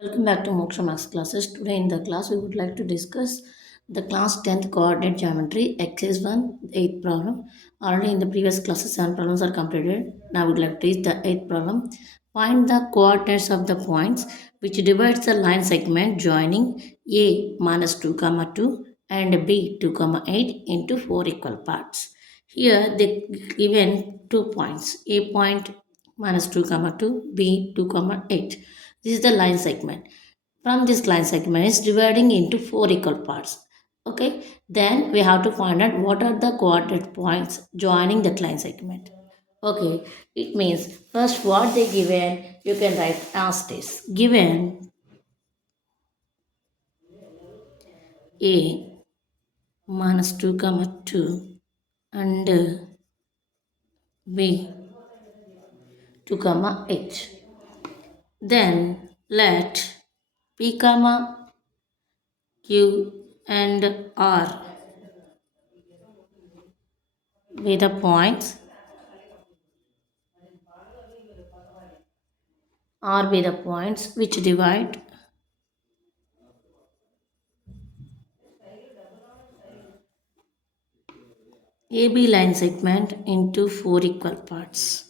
Welcome back to Moksha Max classes. Today in the class we would like to discuss the class 10th coordinate geometry exercise 1 8th problem. Already in the previous classes 7 problems are completed. Now we would like to read the 8th problem. Find the coordinates of the points which divides the line segment joining A minus 2 comma 2 and B 2 comma 8 into 4 equal parts. Here they given 2 points, A point minus 2 comma 2, B 2 comma 8. This is the line segment. From this line segment is dividing into 4 equal parts. Okay, then we have to find out what are the coordinate points joining that line segment. Okay, it means first what they given you can write as this. Given A minus 2 comma 2 and B 2 comma 8. Then let P comma Q and R be the points. R be the points which divide AB line segment into 4 equal parts.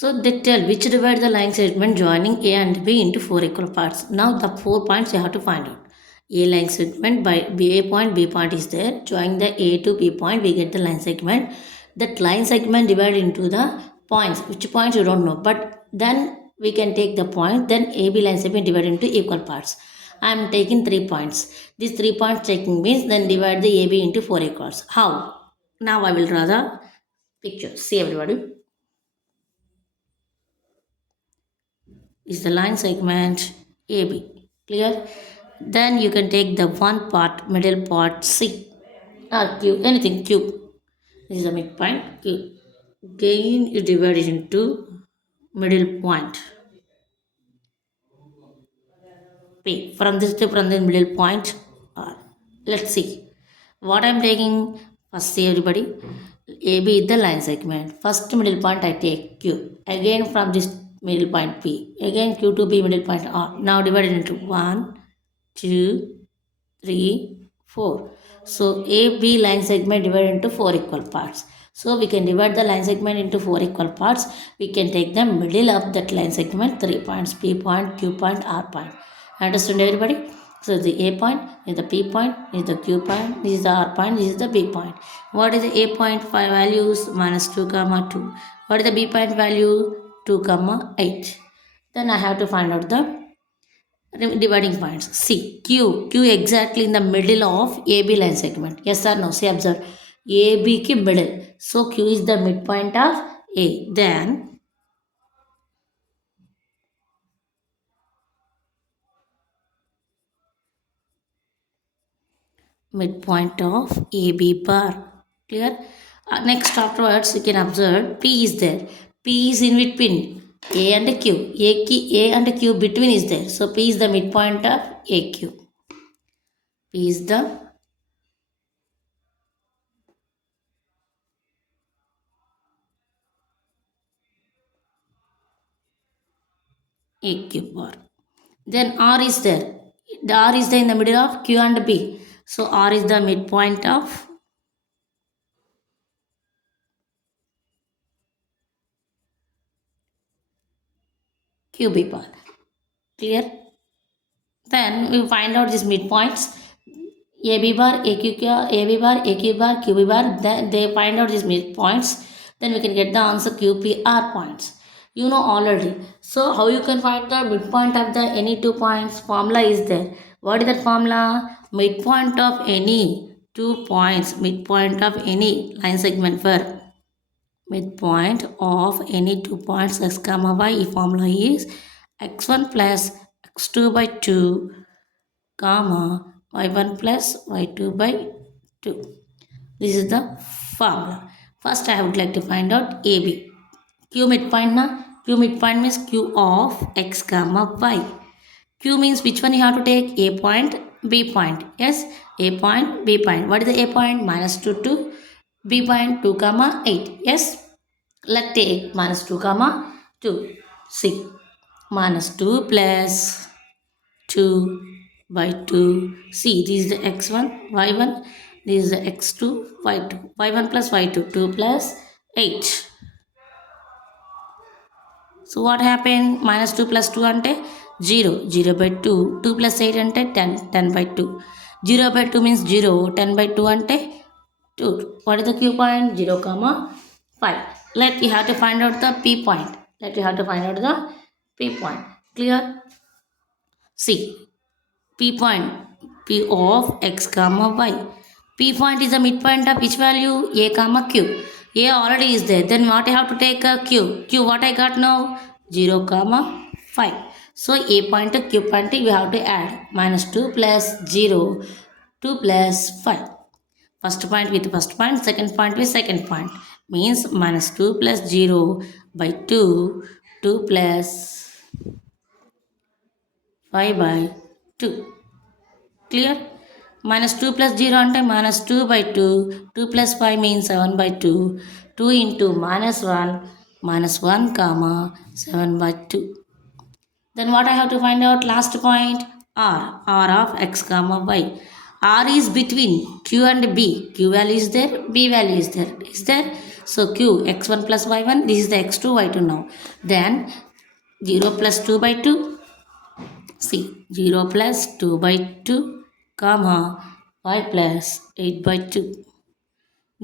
So they tell which divide the line segment joining A and B into 4 equal parts. Now the 4 points you have to find out. A line segment by B point is there. Join the A to B point, we get the line segment. That line segment divided into the points. Which points you don't know, but then we can take the point. Then AB line segment divided into equal parts. I am taking 3 points. These 3 points taking means then divide the AB into 4 equals. How? Now I will draw the picture. See everybody. Is the line segment AB. Clear? Then you can take the one part, middle part C or Q, anything Q. This is the midpoint Q. Again you divide it into middle point P. From this to from the middle point R. Let's see. What I'm taking first, see everybody. AB is the line segment. First middle point I take Q. Again from this middle point P. Again Q to B middle point R. Now divided into 1, 2, 3, 4. So AB line segment divided into 4 equal parts. So we can divide the line segment into 4 equal parts. We can take the middle of that line segment, 3 points, P point, Q point, R point. Understand everybody? So the A point is the P point, is the Q point, this is the R point, this is the B point. What is the A point values? Minus 2 comma 2. What is the B point value? 2 comma 8. Then I have to find out the dividing points. See, Q exactly in the middle of AB line segment. Yes or no? See, observe. AB ki middle. So Q is the midpoint of A. Then midpoint of AB bar. Clear? Next afterwards you can observe P is there. P is in between A and Q. A and Q between is there. So P is the midpoint of AQ. P is the AQ bar. Then R is there. The R is there in the middle of Q and B. So R is the midpoint of QB bar. Clear? Then we find out these midpoints. AB bar, AQ bar, AB bar, AQ bar, QB bar. Then they find out these midpoints. Then we can get the answer QPR points. You know already. So how you can find the midpoint of the any 2 points? Formula is there. What is that formula? Midpoint of any 2 points. Midpoint of any line segment for midpoint of any 2 points x comma y. Formula is x1 plus x2 by 2 comma y1 plus y2 by 2. This is the formula. First I would like to find out AB. Q midpoint na? Q midpoint means Q of x comma y. Q means which one you have to take? A point, B point. Yes, A point, B point. What is the A point? Minus 2 to B point 2 comma 8. Yes. Let's take minus 2 comma 2. See, minus 2 plus 2 by 2. See, this is the x1, y1. This is the x2, y2. y1 plus y2, 2 plus 8. So what happened? Minus 2 plus 2 ante 0. 0 by 2. 2 plus 8 ante 10. 10 by 2. 0 by 2 means 0. 10 by 2 ante 2. What is the Q point? 0 comma 5. Let you have to find out the P point. Let you have to find out the P point. Clear? See. P point. P of x comma y. P point is the midpoint of which value? A comma q. A already is there. Then what I have to take a q? Q what I got now? 0 comma 5. So A point to Q point you have to add minus 2 plus 0, 2 plus 5. First point with first point, second point with second point. Means minus 2 plus 0 by 2, 2 plus 5 by 2. Clear? Minus 2 plus 0 ante minus 2 by 2. 2 plus 5 means 7 by 2. 2 into minus 1 comma 7 by 2. Then what I have to find out? Last point r. R of x comma y. R is between q and b. Q value is there, b value is there. Is there? So q x1 plus y1. This is the x2 y2 now. Then 0 plus 2 by 2. See 0 plus 2 by 2 comma 5 plus 8 by 2.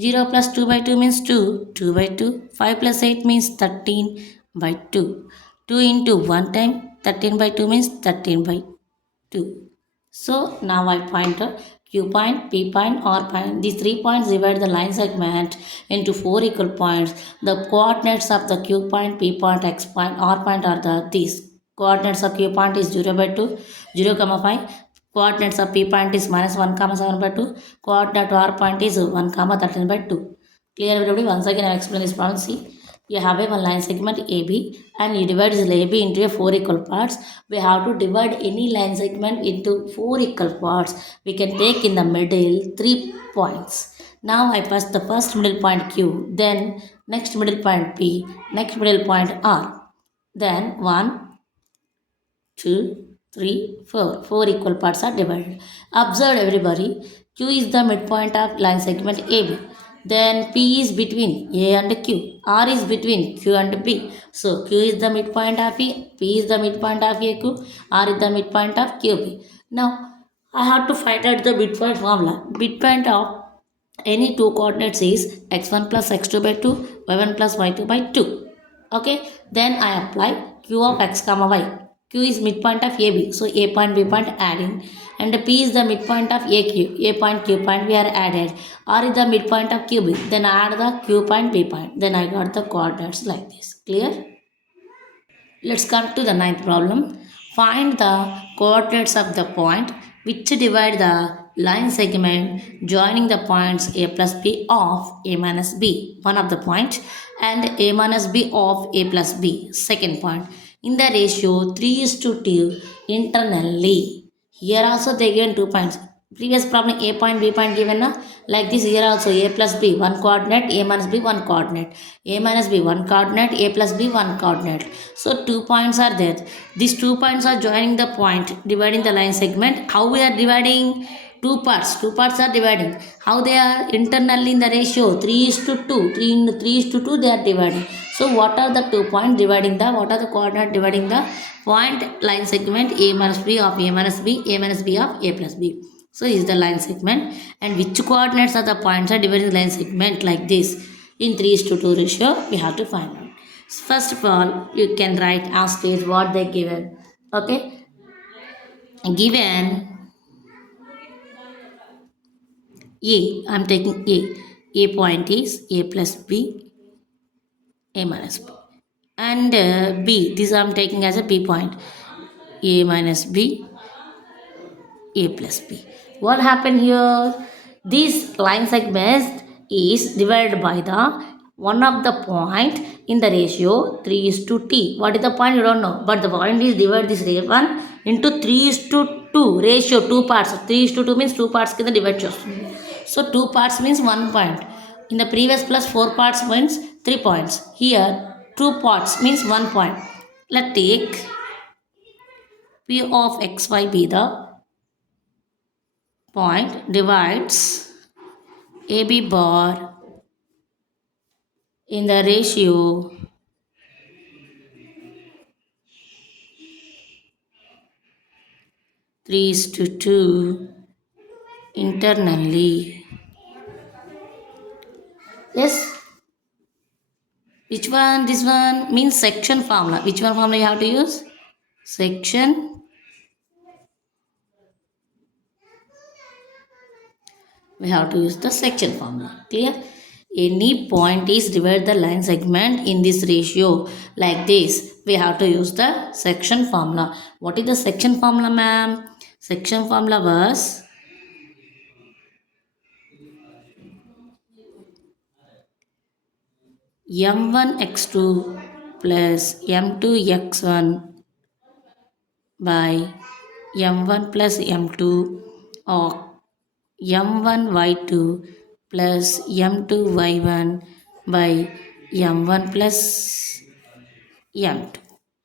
0 plus 2 by 2 means 2. 2 by 2. 5 plus 8 means 13 by 2. 2 into 1 time 13 by 2 means 13 by 2. So now I point Q point, P point, R point. These 3 points divide the line segment into 4 equal points. The coordinates of the Q point, P point, X point, R point are these. Coordinates of Q point is 0 by 2, 0 comma 5. Coordinates of P point is minus 1 comma 7 by 2. Coordinate R point is 1 comma 13 by 2. Clear everybody? Once again I explain this problem. See, you have a one line segment AB and you divide this AB into a 4 equal parts. We have to divide any line segment into 4 equal parts. We can take in the middle 3 points. Now I pass the first middle point Q, then next middle point P, next middle point R. Then 1, 2, 3, 4. 4 equal parts are divided. Observe everybody. Q is the midpoint of line segment AB. Then P is between A and Q. R is between Q and B. So Q is the midpoint of E. P is the midpoint of AQ. R is the midpoint of QB. Now I have to find out the midpoint formula. Midpoint of any two coordinates is x1 plus x2 by 2, y1 plus y2 by 2. Okay, then I apply q of x comma y. Q is midpoint of AB, so A point B point adding, and P is the midpoint of AQ. A point Q point we are added. R is the midpoint of QB. Then I add the Q point B point. Then I got the coordinates like this. Clear? Let's come to the ninth problem. Find the coordinates of the point which divide the line segment joining the points A plus B of A minus B, one of the point, and A minus B of A plus B, second point, in the ratio 3:2 internally. Here also they given 2 points. Previous problem A point B point given like this. Here also A plus B one coordinate, A minus B one coordinate, A minus B one coordinate, A plus B one coordinate. So 2 points are there. These 2 points are joining the point, dividing the line segment. How we are dividing? 2 parts. 2 parts are dividing. How they are? Internally in the ratio 3:2. 3 into 3:2 they are dividing. So what are the 2 points dividing the? What are the coordinate dividing the point line segment A minus B of A minus B, A minus B of A plus B. So this is the line segment, and which coordinates are the points are dividing the line segment like this in 3:2 ratio we have to find out. First of all, you can write as is what they given. Okay, given A, I am taking A. A point is A plus B, A minus B, and B. This I am taking as a B point. A minus B, A plus B. What happened here? This line segment is divided by the one of the point in the ratio 3:T. What is the point? You don't know. But the point is divide this one into 3:2 ratio, 2 parts. 3:2 means 2 parts కింద divide చేస్తుంది. So 2 parts means 1 point. In the previous plus 4 parts means 3 points. Here 2 parts means 1 point. Let's take P of xy be the point divides AB bar in the ratio 3:2 internally. Yes. Which one? This one means section formula. Which one formula you have to use? Section. We have to use the section formula. Clear? Any point is divide the line segment in this ratio like this. We have to use the section formula. What is the section formula, ma'am? Section formula was m1 x2 plus m2 x1 by m1 plus m2 or m1 y2 plus m2 y1 by m1 plus m2.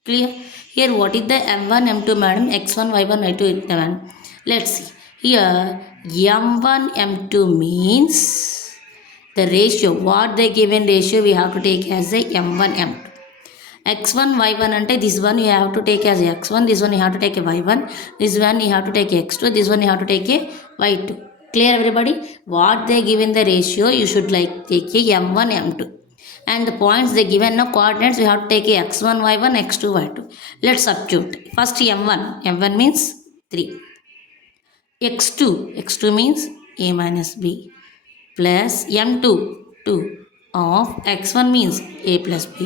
Clear? Here what is the m1 m2 madam? x1 y1 y2 y1. Let's see. Here m1 m2 means the ratio. What they given ratio we have to take as a m1 m2. x1 y1 ante this one you have to take as x1, this one you have to take a y1, this one you have to take x2, this one you have to take a y2. Clear everybody? What they given the ratio you should like take a m1 m2 and the points they given no coordinates you have to take a x1 y1 x2 y2. Let's substitute. First m1 means 3, x2 means a minus b plus m2 2 of x1 means a plus b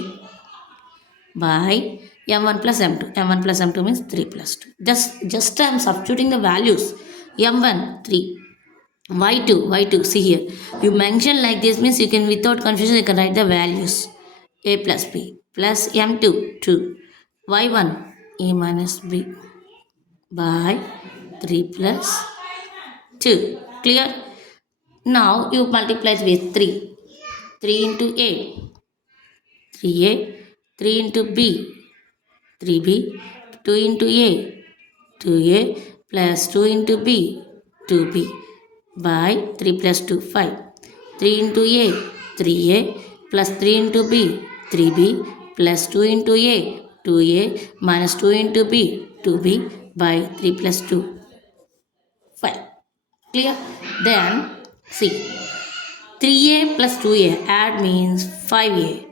by m1 plus m2. m1 plus m2 means 3 plus 2. Just I am substituting the values. m1 3, y2 see here. You mention like this means you can without confusion you can write the values. A plus b plus m2 2, y1 a minus b by 3 plus 2. Clear? Now you multiply with 3. 3 into a, 3a, 3 into b, 3b, 2 into a, 2a plus 2 into b, 2b by 3 plus 2, 5. 3 into a, 3a plus 3 into b, 3b plus 2 into a, 2a minus 2 into b, 2b by 3 plus 2, 5. Clear? Then see 3a plus 2a add means 5a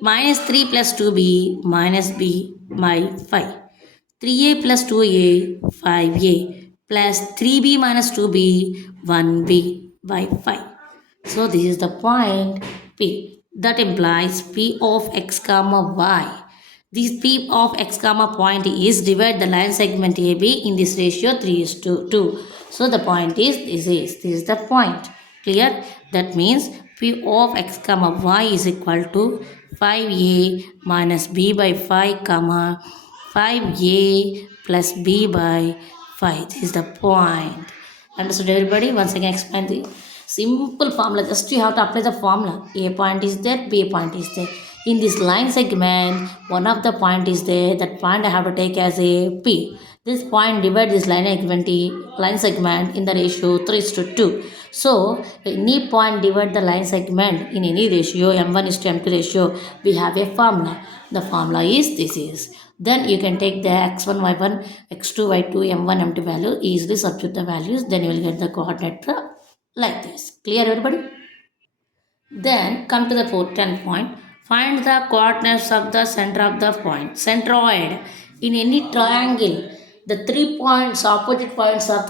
minus 3 plus 2b minus b by 5. 3a plus 2a 5a plus 3b minus 2b 1b by 5. So this is the point P. That implies P of x comma y. This P of x comma point is divide the line segment AB in this ratio 3:2. So the point is this is the point. Clear? That means P of x comma y is equal to 5a minus b by 5 comma 5a plus b by 5. This is the point. Understood everybody? Once again explain the simple formula. Just you have to apply the formula. A point is there, B point is there. In this line segment, one of the point is there. That point I have to take as a P. This point divide this line segment in the ratio 3:2. So any point divide the line segment in any ratio m1 is to m2 ratio. We have a formula. The formula is this is. Then you can take the x1, y1, x2, y2, m1, m2 value, easily substitute the values, then you will get the coordinate like this. Clear everybody? Then come to the 10th point. Find the coordinates of the center of the point. Centroid. In any triangle, the 3 points, opposite points of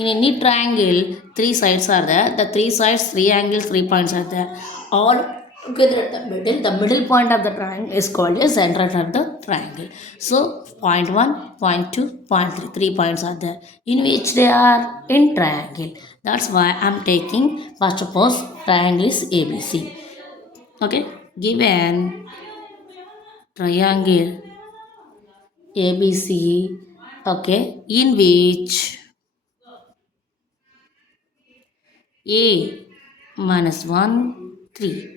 in any triangle, 3 sides are there. The 3 sides, 3 angles, 3 points are there. All together at the middle. The middle point of the triangle is called a center of the triangle. So, point 1, point 2, point 3. 3 points are there. In which they are in triangle. That's why I'm taking first of all triangle is ABC. Okay. Given triangle ABC. Okay. In which A minus 1 3,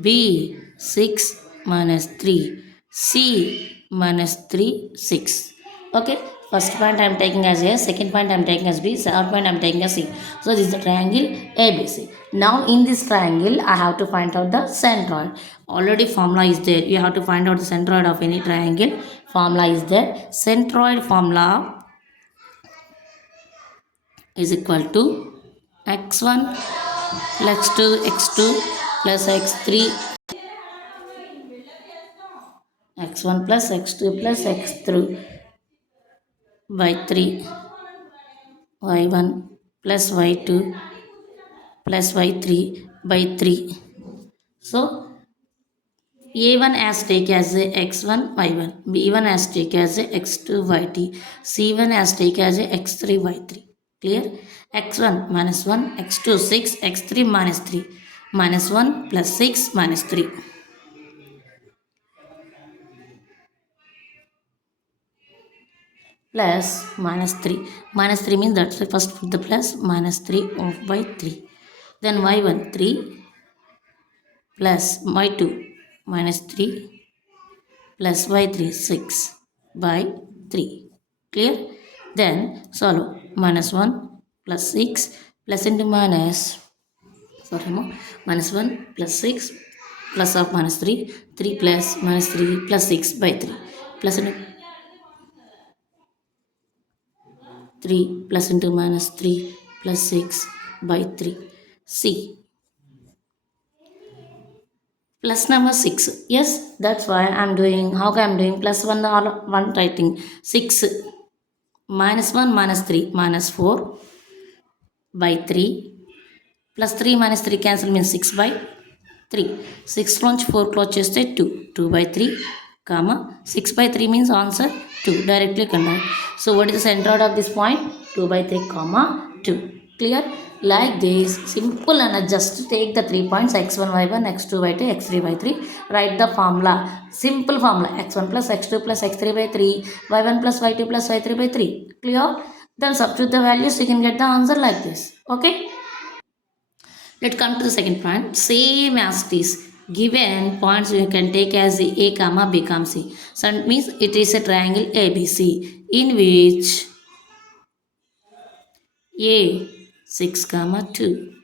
B 6 minus 3, C minus 3 6. Okay, first point I am taking as A, second point I am taking as B, third point I am taking as C. So this is the triangle ABC. Now in this triangle I have to find out the centroid. Already formula is there. You have to find out the centroid of any triangle. Formula is there. Centroid formula is equal to x1 plus 2 x2 plus x3 x1 plus x2 plus x3 by 3 y1 plus y2 plus y3 by 3. So a1 has take as a x1 y1, b1 has take as a x2 y2, c1 has take as a x3 y3. Clear? x1 minus 1, x2 6, x3 minus 3, minus 1 plus 6 minus 3. Plus minus 3. Minus 3 means that's the first put the plus, minus 3 off by 3. Then y1 3 plus y2 minus 3 plus y3 6 by 3. Clear? Then solve. Minus 1 plus 6 plus into minus, sorry, minus 1 plus 6 plus of minus 3, 3 plus minus 3 plus 6 by 3 plus into 3 plus into minus 3 plus 6 by 3. C. Plus number 6. Yes, that's why I'm doing, how come I'm doing plus 1 or 1 writing. 6 minus 1 minus 3 minus 4 by 3 plus 3 minus 3 cancel means 6 by 3. 6 నుంచి 4 close చేస్తే 2. 2 by 3 comma 6 by 3 means answer 2. Directly convert. So what is the center of this point? 2 by 3 comma 2. Clear? Like this, simple, and just take the 3 points x1 y1 x2 y2 x3 y3. Write the formula. Simple formula x1 plus x2 plus x3 by 3, y1 plus y2 plus y3 by 3. Clear? Then substitute the values, you can get the answer like this. Okay? Let's come to the second point. Same as this. Given points you can take as A comma B comma C. So it means it is a triangle ABC in which A 6 comma 2,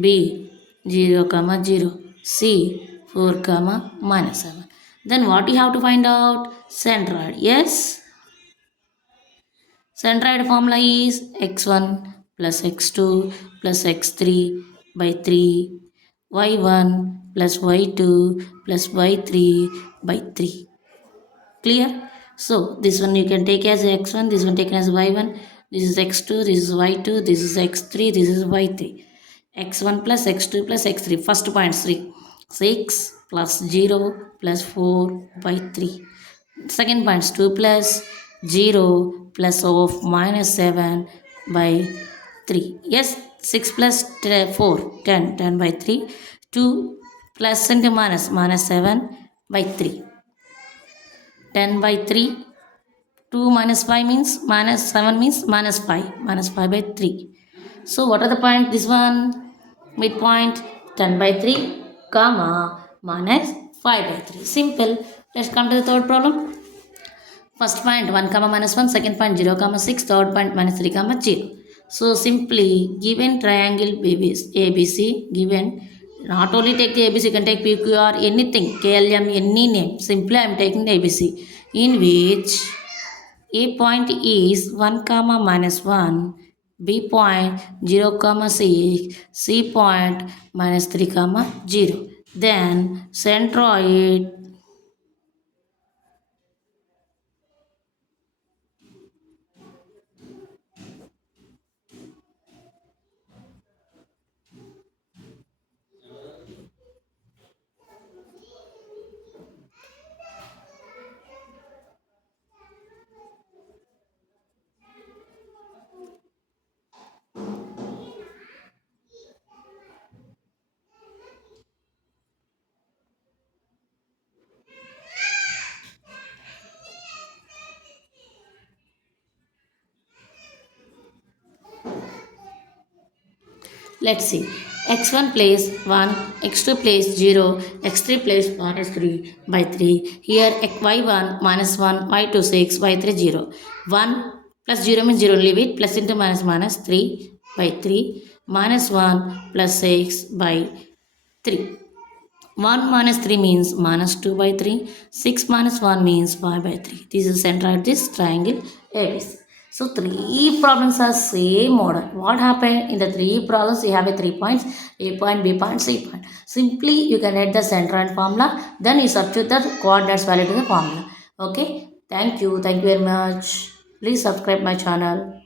B 0 comma 0, C 4 comma minus 7. Then what you have to find out? Centroid. Yes. Centroid formula is x1 plus x2 plus x3 by 3, y1 plus y2 plus y3 by 3. Clear? So this one you can take as x1, this one taken as y1, this is x2, this is y2, this is x3, this is y3. x1 plus x2 plus x3. First point 3. 6 plus 0 plus 4 by 3. Second point is 2 plus 0 plus of minus 7 by 3. Yes, 6 plus 4, 10, 10 by 3. 2 plus into minus, minus 7 by 3. 10 by 3. 2 minus 5 means minus 7 means minus 5. Minus 5 by 3. So what are the point? This one, midpoint 10 by 3, comma, minus 5 by 3. Simple. Let's come to the third problem. First point 1 comma minus 1, second point 0 comma 6, third point minus 3 comma 0. So simply given triangle ABC given, not only take the ABC, you can take PQR, anything, KLM, any name. Simply I am taking the ABC in which A point is 1 comma minus 1, B point 0 comma 6, C point minus 3 comma 0. Then centroid Let's see. x1 place 1, x2 place 0, x3 place minus 3 by 3. Here y1 minus 1, y2 6, y3 0. 1 plus 0 means 0, leave it. Plus into minus minus 3 by 3. Minus 1 plus 6 by 3. 1 minus 3 means minus 2 by 3. 6 minus 1 means 5 by 3. This is center of this triangle ABC. So 3 problems are same order. What happened in the 3 problems? You have a 3 points, A point, B point, C point. Simply you can add the center and formula. Then you substitute the coordinates value to the formula. Okay. Thank you. Thank you very much. Please subscribe my channel.